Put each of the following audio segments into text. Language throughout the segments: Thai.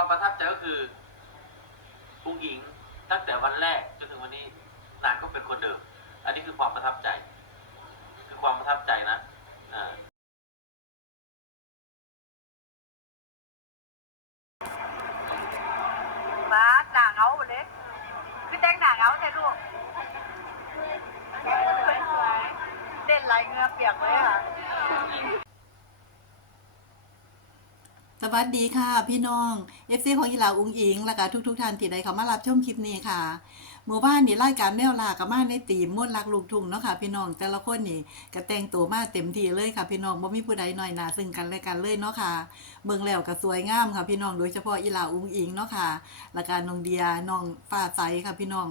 ความประทับใจก็คือผู้หญิงตั้งแต่วันแรกจนถึงวันนี้นางก็เป็นคนเดิม อันนี้คือความประทับใจ คือความประทับใจนะอ่ามาหนาเงาหมดเลยคือแต่งหนาเงาใช่ลูกเด่นลายเงือเปียกเลยค่ะ ส วัสดีค่ะ พี่น้องเอฟซีของยีหลาอุงอิง และก็ทุกๆท่านที่ได้เข้ามารับชมคลิปนี้ค่ะหมู่บ้านนี่รายการแนวลากับมาในตีมมดรักลูกทุ่งเนาะค่ะ พี่น้องแต่ละคนนี่ก็แต่งตัวมาเต็มที่เลยค่ะ พี่น้องบ่มีผู้ใดน้อยหนาซึ่งกันและกันเลยเนาะค่ะเบิ่งแล้วก็สวยงามค่ะ พี่น้องโดยเฉพาะอีหลาอุงอิงเนาะค่ะและก็น้องเดียน้องฟ้าใสค่ะพี่น้อง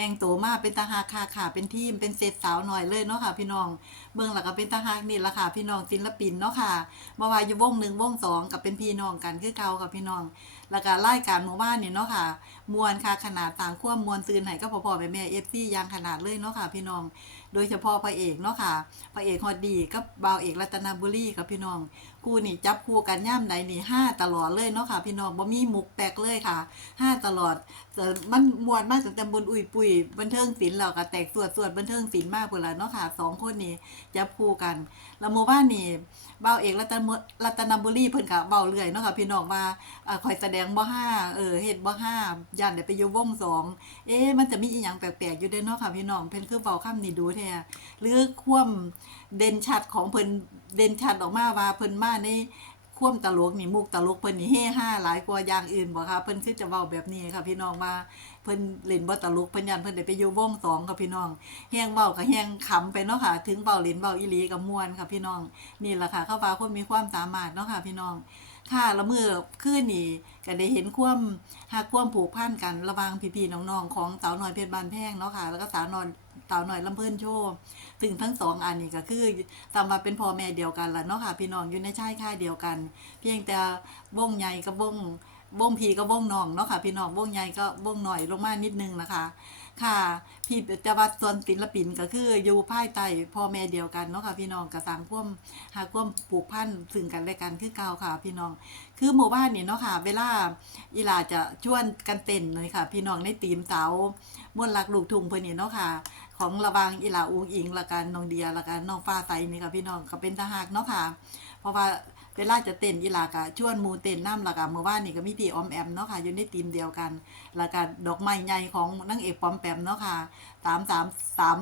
แต่งตัวมาเป็นตาหากค่ะค่ะ เป็นทีมเป็นเซตสาวหน่อยเลยเนาะค่ะ พี่น้องเบิ่งแล้วก็เป็นตาหากนี่ละค่ะ พี่น้องศิลปินเนาะค่ะบ่ว่าอยู่วงหนึ่งวงสองกับเป็นพี่น้องกันคือเก่าค่ะพี่น้อง แล้วก็รายการหมู่บ้านนี่ยเนาะค่ะ มวนค่ะขนาดต่างขั้วมวลตื่นให้ก็พอๆแม่แม่ FC อย่างขนาดเลยเนาะค่ะ พี่น้อง โดยเฉพาะพระเอกเนาะค่ะพระเอกฮอดดีกับบ่าวเอกรัตนบุรีกับพี่น้อง คู่นี่จับคู่กันย่ำใดนี่ห้าตลอดเลยเนาะค่ะ พี่น้องบ่มีมุกแปลกเลยค่ะห้าตลอดแต่มันมวนมากจากตำบลอุ่ยปุยบันเทิงศิลป์แล้วก็แตกสวดสวดบันเทิงศิลป์มากเวลยเนาะค่ะสองคนนี่จับคู่กัน แล้วหมู่บ้านนี่บ่าเอกรัตนรัตนบุรีเพิ่นก็เว้าเรื่อยเนาะค่ะพี่น้องว่าคอยแสดงบ่ห้าเออเฮ็ดบ่ห้าย่านได้ไปอยู่วงสองเอ๊ะมันจะมีอีหยังแปลกๆอยู่เด้เนาะค่ะพี่น้องเพิ่นคือเว้าคำนี้ดูแท้หรือความเด่นชัดของเพิ่นเด่นชัดออกมาว่าเพิ่นมาในความตลกนี่มุกตลกเพิ่นนี่เฮฮาหลายกว่าอย่างอื่นบ่ค่ะเพิ่นคือจะเว้าแบบนี้ค่ะพี่น้องว่า พิ่นเล่นบ่ตลกเพิ่นยันเพิ่นได้ไปอยู่วงสองค่ะพี่น้องแฮงเว้าก็แฮงขำไปเนาะค่ะ ถึงเว้าเล่นเว้าอีหลีก็ม่วนค่ะพี่น้อง นี่แหละค่ะเข้าว่าคนมีความสามารถเนาะค่ะพี่น้อง ค่ะแล้วเมื่อคืนนี้ก็ได้เห็นความหักความผูกพันกันระวางพี่ๆน้องๆของสาวน้อยเพชรบานแพงเนาะค่ะ แล้วก็สาวน้อยสาวน้อยลำเพิ่นโชว์ซึ่งทั้งสองอันนี้ก็คือตามมาเป็นพ่อแม่เดียวกันละเนาะค่ะ พี่น้องอยู่ในชายค่ายเดียวกัน เพียงแต่วงใหญ่กับวง วงพีกับวงน้องเนาะค่ะ พี่น้องวงใหญ่ก็วงหน่อยลงมานิดนึงนะคะ ค่ะ พี่แต่ว่าส่วนศิลปินก็คืออยู่ภายใต้พ่อแม่เดียวกันเนาะค่ะ พี่น้องกระสังควมหาความผูกพันซึ่งกันและกันคือเก่าค่ะ พี่น้อง คือหมู่บ้านนี่เนาะค่ะ เวลาอีหลาจะชวนกันเต้นเลยค่ะ พี่น้องในทีมสาวม่วนรักลูกทุ่งเพิ่นนี่เนาะค่ะของระวางอีหลาอุงอิงและกันน้องเดียและกันน้องฟ้าใสนี่ค่ะพี่น้องก็เป็นทหารเนาะค่ะ เพราะว่า เวลาจะเต้นอีหลากะชวนหมูเต้นน้ำละกะเมื่อวานนี่ก็มีพี่ออมแอมเนาะค่ะอยู่ในทีมเดียวกันล้วก็ดอกไม้ใหญ่ของนางเอกปอมแปมเนาะค่ะสามสามสาม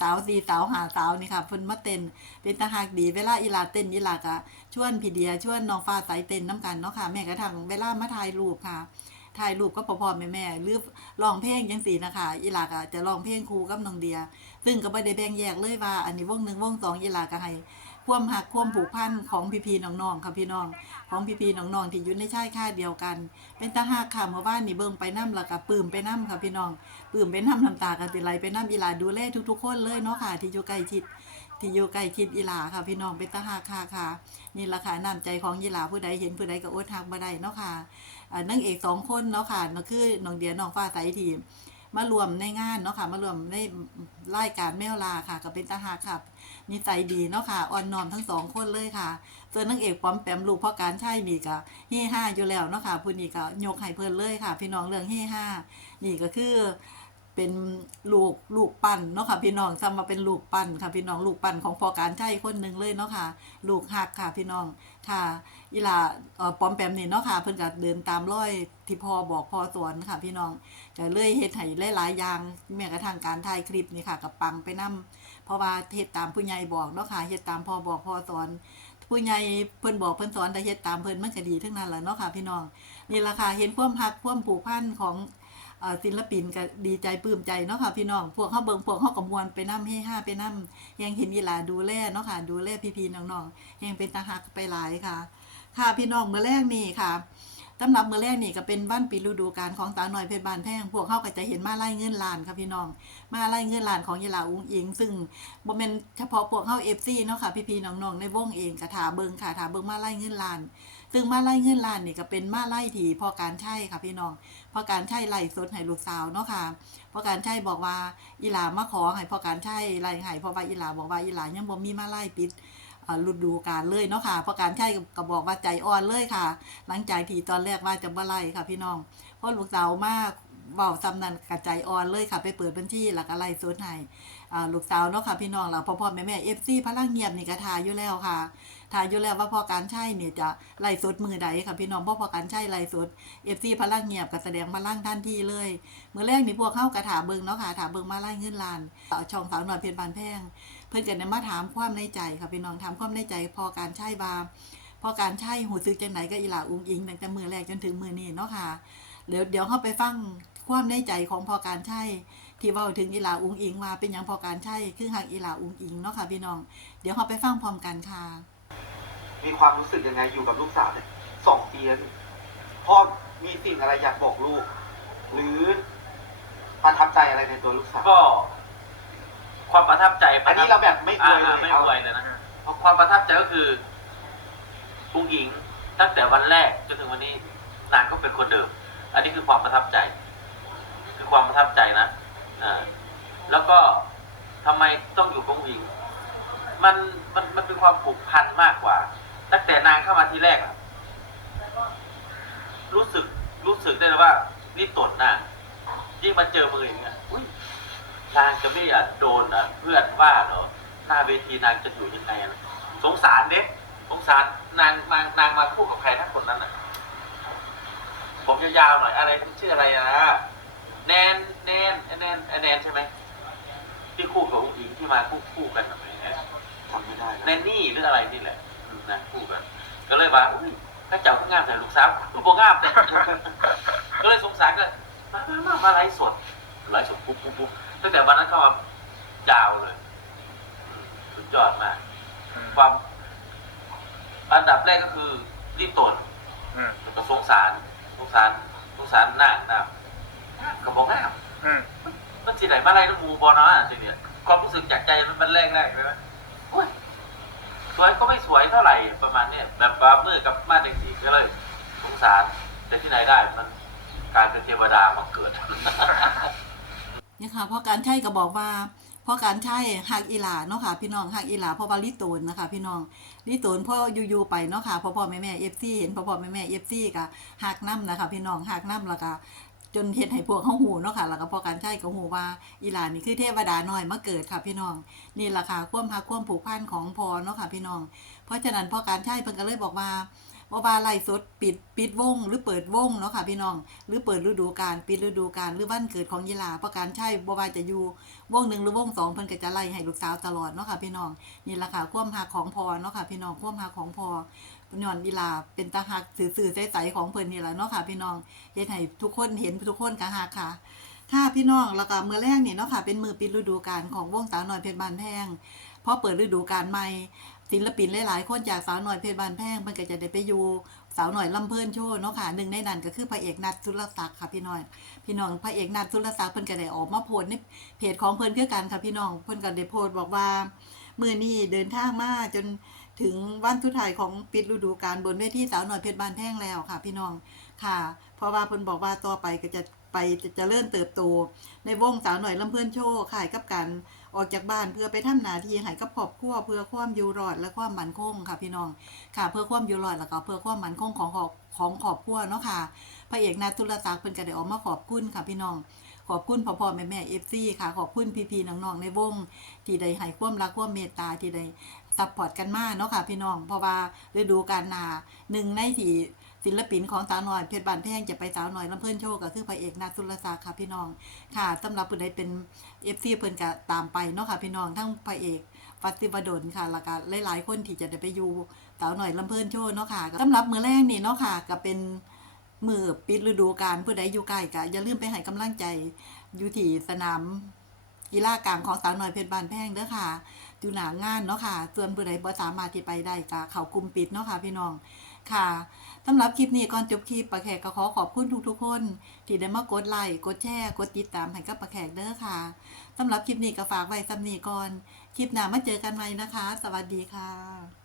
สาวสี่สาวหาสาวนี่ค่ะเพิ่นมาเต้นเป็นตาหากดี เวลาอีหลาเต้นอีหลากะชวนพี่เดียชวนน้องฟ้าใสเต้นน้ำกันเนาะค่ะแม้กระทั่งเวลามาถ่ายรูปค่ะถ่ายรูปก็พอๆแม่ๆหรือร้องเพลงจังสีนะคะอีหลากะจะร้องเพลงครูกับน้องเดีย ซึ่งก็ไม่ได้แบ่งแยกเลยว่า อันนี้วงหนึ่งวงสองอีหลาก็ให้ ความหักความผูกพันของพี่ๆน้องๆค่ะพี่น้อง ของพี่ๆน้องๆที่อยู่ในชายค่ายเดียวกัน เป็นตาหักค่ะเมื่อวานนี่เบิ่งไปน้ำล้วก็ปลื้มไปน้ำค่ะพี่น้องปื้มไปน้ำน้ำตากันติไหลไปน้ำอีหลาดูแลทุกๆคนเลยเนาะค่ะ ที่อยู่ใกล้ชิดที่อยู่ใกล้ชิดอีหลาค่ะ พี่น้องเป็นตาหักค่ะค่ะนี่ละค่ะน้ำใจของอีหลาผู้ใดเห็นผู้ใดก็อดทักบ่ได้เนาะค่ะอ่านางเอกสองคนเนาะค่ะนั่นคือน้องเดียน้องฟ้าใสทีมารวมในงานเนาะค่ะมารวมในรายการแมวลาค่ะก็เป็นตาหากค่ะ นิสัยดีเนาะค่ะอ่อนน้อมทั้งสองคนเลยค่ะส่วนนางเอกป้อมแปมลูกพ่อการใช่นี่ก็เฮ่ห้าอยู่แล้วเนาะค่ะผู้นี้ก็ยกให้เพิ่นเลยค่ะ พี่น้องเรื่องเฮ่ห้านี่ก็คือเป็นลูกลูกปั้นเนาะค่ะพี่น้องทำมาเป็นลูกปั้นค่ะพี่น้องลูกปั้นของพอการใช่คนหนึ่งเลยเนาะค่ะ ลูกหักค่ะพี่น้องค่ะอีลาเอ่อปอมแปมนี่เนาะค่ะเพิ่นก็เดินตามร้อยที่พ่อบอกพ่อสอนค่ะพี่น้องก็เลยเฮ็ดให้หลายๆอย่างแม้กระทั่งการถ่ายคลิปนี่ค่ะกับปังไปนํ เพราะว่าเฮ็ดตามผู้ใหญ่บอกเนาะค่ะเฮ็ดตามพ่อบอกพ่อสอนผู้ใหญ่เพิ่นบอกเพิ่นสอนแต่เฮ็ดตามเพิ่นมันก็ดีทั้งนั้นแหละเนาะค่ะพี่น้องนี่ละค่ะเห็นความฮักความผูกพันของศิลปินก็ดีใจปลื้มใจเนาะค่ะพี่น้องพวกเขาเบิ่งพวกเขาก็มวนไปนํเฮฮาไปนํยังเห็นอีหลาดูแลเนาะค่ะดูแลพี่ๆน้องๆยังเป็นตาฮักไปหลายค่ะ ค่ะพี่น้องเมื้อแรกนี่ค่ะ สำหรับมื้อแรกนี่ก็เป็นวันปีฤดูกาลของสาวน้อยเพชรบานแพงพวกเขาก็จะเห็นมาไล่เงินลานค่ะพี่น้อง มาไล่เงินลานของยีหลาอุ้งอิง ซึ่งบ่แม่นเฉพาะพวกเฮา FC เนาะค่ะพี่ๆน้องๆในวงเองก็ถาเบิงค่ะถาเบิงมาไล่เงินลาน ซึ่งมาไล่เงินลานนี่ก็เป็นมาไล่ที่พอการใช่ค่ะพี่น้องพอการใช่ไล่สดให้ลูกสาวเนาะค่ะพอการใช่บอกว่าอีหลามาขอให้พอการใช่ไล่ให้เพราะว่าอีหลาบอกว่าอีหลายังบ่มีมาไล่ปิด ฤดูกาลเลยเนาะค่ะเพราะการใช้ก็บอกว่าใจอ่อนเลยค่ะ หลังจากที่ตอนแรกว่าจะบ่ไล่ค่ะ พี่น้องเพราะลูกสาวมากเว้าซ้ำนั้นกระใจอ่อนเลยค่ะ ไปเปิดบัญชีแล้วก็ไล่สดให้อ่าลูกสาวเนาะค่ะพี่น้องเราพ่อพ่อแม่แม่ FC พลังเงียบนี่ก็ทาอยู่แล้วค่ะทาอยู่แล้วว่าพอการใช้เนี่ยจะไล่สดมือใดค่ะพี่น้องเพราะพอการใช้ไล่สด FC พลังเงียบก็แสดงพลังทันที่เลยเมื่อแรกนี่พวกเข้ากระถาเบิงเนาะค่ะถาเบิงมาไล่เงินลานช่องสาวหน่อยเพชรบานแพง เพิ่นก็ได้มาถามความในใจค่ะพี่น้องถามความในใจ พอการใช้บาพอการใช้หูซึกจังไหนก็อีหลาอุ้งอิงตั้งแต่มือแรกจนถึงมือนี้เนาะค่ะเดี๋ยวเดี๋ยวเฮาไปฟังความในใจของพอการใช้ที่เว้าถึงอีหลาอุ้งอิงว่าเป็นหยังพอการใช้คือหักอีหลาอุ้งอิงเนาะค่ะพี่น้อง เดี๋ยวเฮาไปฟังพร้อมกันค่ะมีความรู้สึกยังไงอยู่กับลูกสาวเนี่ยสองปีแล้วนี่พ่อมีสิ่งอะไรอยากบอกลูก หรือประทับใจอะไรในตัวลูกสาวก็ ความประทับใจอันนี้เราแบบไม่อวยอ่าเลยไม่เอาอวยเลยนะเพราะความประทับใจก็คือปุ้งหญิงตั้งแต่วันแรกจนถึงวันนี้นางก็เป็นคนเดิม อันนี้คือความประทับใจ คือความประทับใจนะอ่าแล้วก็ทำไมต้องอยู่กับปุ้งหญิง มัน มัน มันเป็นความผูกพันมากกว่า ตั้งแต่นางเข้ามาทีแรกอะรู้สึก รู้สึกได้เลยว่า นี่ตดนางยิ่งมาเจอมืออย่างเงี้ยอุ้ย นางจะไม่อยากโดนอะเพื่อนว่าเหรอหน้าเวทีนางจะอยู่ยังไงอะสงสารเด็กสงสารนางนางนางมาคู่กับใครทั้งคนนั้นอะ ผมยาวๆหน่อยอะไรชื่ออะไรนะแนนแนนไอ้แนนไอ้แนนใช่ไหมที่คู่กับผู้หญิงที่มาคู่คู่กันแบบนี้จำไม่ได้แนแล้วนนี่หรืออะไรนี่แหละอืมนะคู่กัน ก็เลยว่าอุ้ยถ้าเจ้าก็งามแต่ลูกสาวลูกโบงามแต่ก็เลยสงสารก็มามามาไลฟ์สดไลฟ์สดปุ๊บปุ๊บปุ๊บ ตั้งแต่วันนั้นเข้ามายาวเลยอืมสุดยอดมาก ความอันดับแรกก็คือรีบตนอืมแล้วก็สงสารสงสารสงสารหน้าหน้ากระบอกงามอืมมันสิไหนมาไล่น้ำมูบอเนาะสิเนี่ยความรู้สึกจากใจมันแรกแรกเลยว่าโอ้ยสวยก็ไม่สวยเท่าไหร่ประมาณเนี้ยแบบว่าเมื่อกับมาจังสีก็เลย สงสารแต่ที่ไหนได้มันกลายเป็นเทวดามาเกิดเนี่ยค่ะเพราะการใช้ก็บอกว่าเพราะการใช้หักอีหลาเนาะค่ะ พี่น้องหักอีหลาเพราะว่าลิโตนนะคะ พี่น้องลิโตนพ่ออยู่ๆไปเนาะค่ะพ่อพ่อแม่แม่เอฟซีเห็นพ่อพ่อแม่แม่เอฟซีก็หักน้ำนะคะ พี่น้องหักน้ำแล้วก็จนเฮ็ดให้พวกเขาหูเนาะค่ะ แล้วก็พอการใช้ก็หูว่าอีหลานี่คือเทวดาน้อยมาเกิดค่ะพี่น้อง นี่ล่ะค่ะควมหักควมผูกพันของพอเนาะค่ะพี่น้อง เพราะฉะนั้นพอการใช้เพิ่นก็เลยบอกว่า ว่าว่าไล่สดปิดปิดวง หรือเปิดวงเนาะค่ะพี่น้อง หรือเปิดฤดูกาลปิดฤดูกาลหรือวันเกิดของยีลาประการใช่บ่ว่าจะอยู่วงหนึ่งหรือวงสองเพิ่นก็จะไล่ให้ลูกสาวตลอดเนาะค่ะพี่น้องนี่ละค่ะความหักของพอเนาะค่ะพี่น้องความหักของพอย้อนยีลาเป็นตาหักสื่อๆใสๆของเพิ่นนี่แหละเนาะค่ะพี่น้องเฮ็ดให้ทุกคนเห็นทุกคนก็หักค่ะค่ะพี่น้องแล้วก็มือแรกนี่เนาะค่ะเป็นมือปิดฤดูกาลของวงสาวน้อยเพชรบานแพงพอเปิดฤดูกาลใหม่ ศิลปินหลายๆคนจากสาวหน่อยเพชรบานแพงมันก็จะได้ไปอยู่สาวหน่อยลำเพลินโชว์เนาะค่ะหนึ่งในนั้นก็คือพระเอกนัดสุรศักดิ์ค่ะพี่น้อยพี่น้องพระเอกนัดสุรศักดิ์เพิ่นก็ได้ออกมาโพสในเพจของเพิ่นคือกันค่ะพี่น้องเพิ่นก็ได้โพสบอกว่ามื้อนี้เดินทางมาจนถึงวันสุดท้ายของปิดฤดูกาลบนเวทีสาวหน่อยเพชรบานแพงแล้วค่ะ พี่น้องค่ะ เพราะว่าเพิ่นบอกว่าต่อไปก็จะไปจะเริญเติบโต ในวงสาวหน่อยลำเพลินโชว์ค่ะกับการ ออกจากบ้านเพื่อไปทำหน้าที่ให้กับครอบครัวเพื่อความอยู่รอดและความมั่นคงค่ะพี่น้องค่ะ เพื่อความอยู่รอดแล้วก็เพื่อความมั่นคงของครอบของครอบครัวเนาะค่ะพระเอกนาทุลศักดิ์เพิ่นก็ไดออกมาขอบคุณค่ะพี่น้องขอบคุณพ่อพ่อแม่แม่เอฟซีค่ะ ขอบคุณพี่พี่น้องๆในวง ที่ได้ให้ความรักความเมตตาที่ได้ซัพพอร์ตกันมากเนาะค่ะพี่น้องเพราะว่าฤดูกาลนาหนึ่งในที่ ศิลปินของสาวน้อยเพชรบานแพงจะไปสาวน้อยลำเพิ่นโชว์ก็คือพระเอกนาทุลศักดิ์ค่ะพี่น้องค่ะสำหรับผู้ใดเป็นเอฟซีเพิ่นก็ตามไปเนาะค่ะพี่น้องทั้งพระเอกฟัสติวดลค่ะแล้วก็หลายๆคนที่จะได้ไปอยู่สาวหน่อยลำเพิ่นโชว์เนาะค่ะสำหรับมือแรกนี่เนาะค่ะก็เป็นมือปิดฤดูกาลผู้ใดอยู่ใกล้ก็อย่าลืมไปให้กำลังใจอยู่ที่สนามกีฬากลางของสาวหน่อยเพชรบานแพงเด้อค่ะอยู่หนางานเนาะค่ะส่วนผู้ใดบ่สามารถที่ไปได้ก็เข้ากลุ่มปิดเนาะค่ะพี่น้อง ค่ะสำหรับคลิปนี้ก่อนจบคลิปปะแขกก็ขอขอบคุณทุกๆคน ที่ได้มากดไลค์กดแชร์กดติดตามให้กับปะแขกเด้อค่ะสำหรับคลิปนี้ก็ฝากไว้สำนีก่อน คลิปหน้ามาเจอกันใหม่นะคะ สวัสดีค่ะ